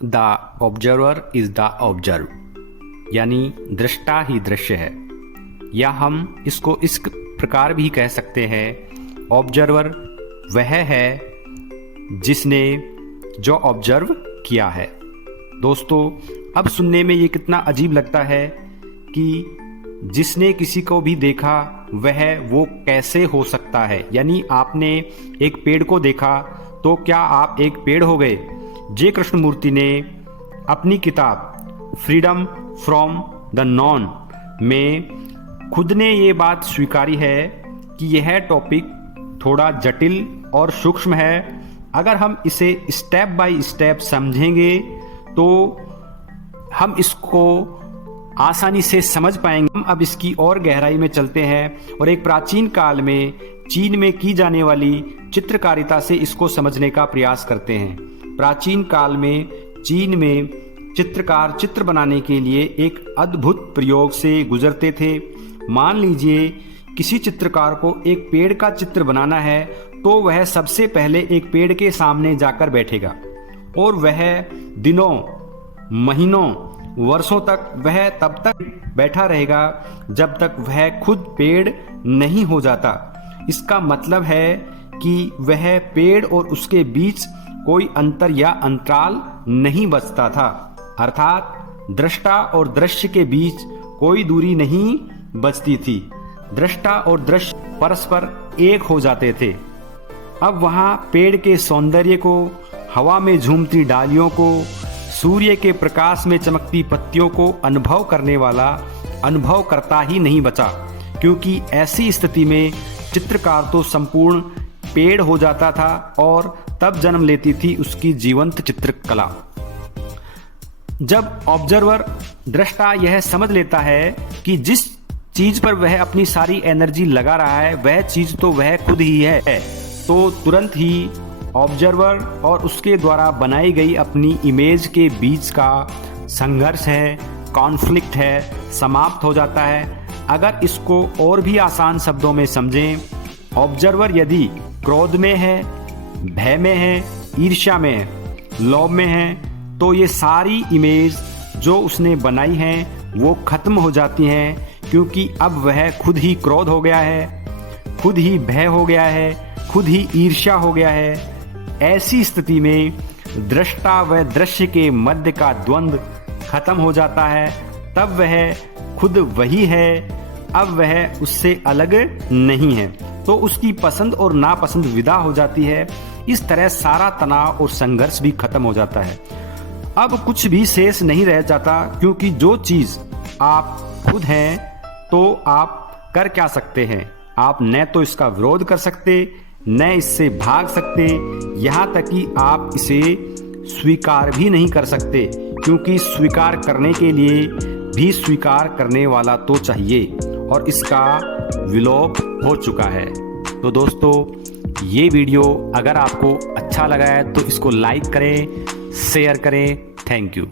The observer is the observe, यानी दृष्टा ही दृश्य है, या हम इसको इस प्रकार भी कह सकते हैं, ऑब्जर्वर वह है जिसने जो ऑब्जर्व किया है। दोस्तों, अब सुनने में ये कितना अजीब लगता है कि जिसने किसी को भी देखा वह वो कैसे हो सकता है, यानी आपने एक पेड़ को देखा तो क्या आप एक पेड़ हो गए। जे कृष्णमूर्ति ने अपनी किताब फ्रीडम फ्रॉम द नॉन में खुद ने ये बात स्वीकारी है कि यह टॉपिक थोड़ा जटिल और सूक्ष्म है। अगर हम इसे स्टेप बाय स्टेप समझेंगे तो हम इसको आसानी से समझ पाएंगे। हम अब इसकी और गहराई में चलते हैं और एक प्राचीन काल में चीन में की जाने वाली चित्रकारिता से इसको समझने का प्रयास करते हैं। प्राचीन काल में चीन में चित्रकार चित्र बनाने के लिए एक अद्भुत प्रयोग से गुजरते थे। मान लीजिए किसी चित्रकार को एक पेड़ का चित्र बनाना है तो वह सबसे पहले एक पेड़ के सामने जाकर बैठेगा और वह दिनों, महीनों, वर्षों तक वह तब तक बैठा रहेगा जब तक वह खुद पेड़ नहीं हो जाता। इसका मतलब है कि वह पेड़ और उसके बीच कोई अंतर या अंतराल नहीं बचता था, अर्थात दृष्टा और दृश्य के बीच कोई दूरी नहीं बचती थी। दृष्टा और दृश्य परस्पर एक हो जाते थे। अब वहां पेड़ के सौंदर्य को, हवा में झूमती डालियों को, सूर्य के प्रकाश में चमकती पत्तियों को अनुभव करने वाला अनुभव करता ही नहीं बचा, क्योंकि ऐसी स्थिति में चित्रकार तो संपूर्ण पेड़ हो जाता था और तब जन्म लेती थी उसकी जीवंत चित्रकला। जब ऑब्जर्वर दृष्टा यह समझ लेता है कि जिस चीज पर वह अपनी सारी एनर्जी लगा रहा है वह चीज तो वह खुद ही है, तो तुरंत ही ऑब्जर्वर और उसके द्वारा बनाई गई अपनी इमेज के बीच का संघर्ष है, कॉन्फ्लिक्ट है, समाप्त हो जाता है। अगर इसको और भी आसान शब्दों में समझें, ऑब्जर्वर यदि क्रोध में है, भय में है, ईर्ष्या में है, लोभ में है, तो ये सारी इमेज जो उसने बनाई हैं वो खत्म हो जाती हैं, क्योंकि अब वह खुद ही क्रोध हो गया है, खुद ही भय हो गया है, खुद ही ईर्ष्या हो गया है। ऐसी स्थिति में दृष्टा व दृश्य के मध्य का द्वंद्व खत्म हो जाता है। तब वह खुद वही है, अब वह उससे अलग नहीं है, तो उसकी पसंद और नापसंद विदा हो जाती है। इस तरह सारा तनाव और संघर्ष भी खत्म हो जाता है। अब कुछ भी शेष नहीं रह जाता, क्योंकि जो चीज आप खुद हैं तो आप कर क्या सकते हैं। आप न तो इसका विरोध कर सकते, न इससे भाग सकते, यहाँ तक कि आप इसे स्वीकार भी नहीं कर सकते, क्योंकि स्वीकार करने के लिए भी स्वीकार करने वाला तो चाहिए, और इसका विलोप हो चुका है। तो दोस्तों, ये वीडियो अगर आपको अच्छा लगा है तो इसको लाइक करें, शेयर करें। Thank you.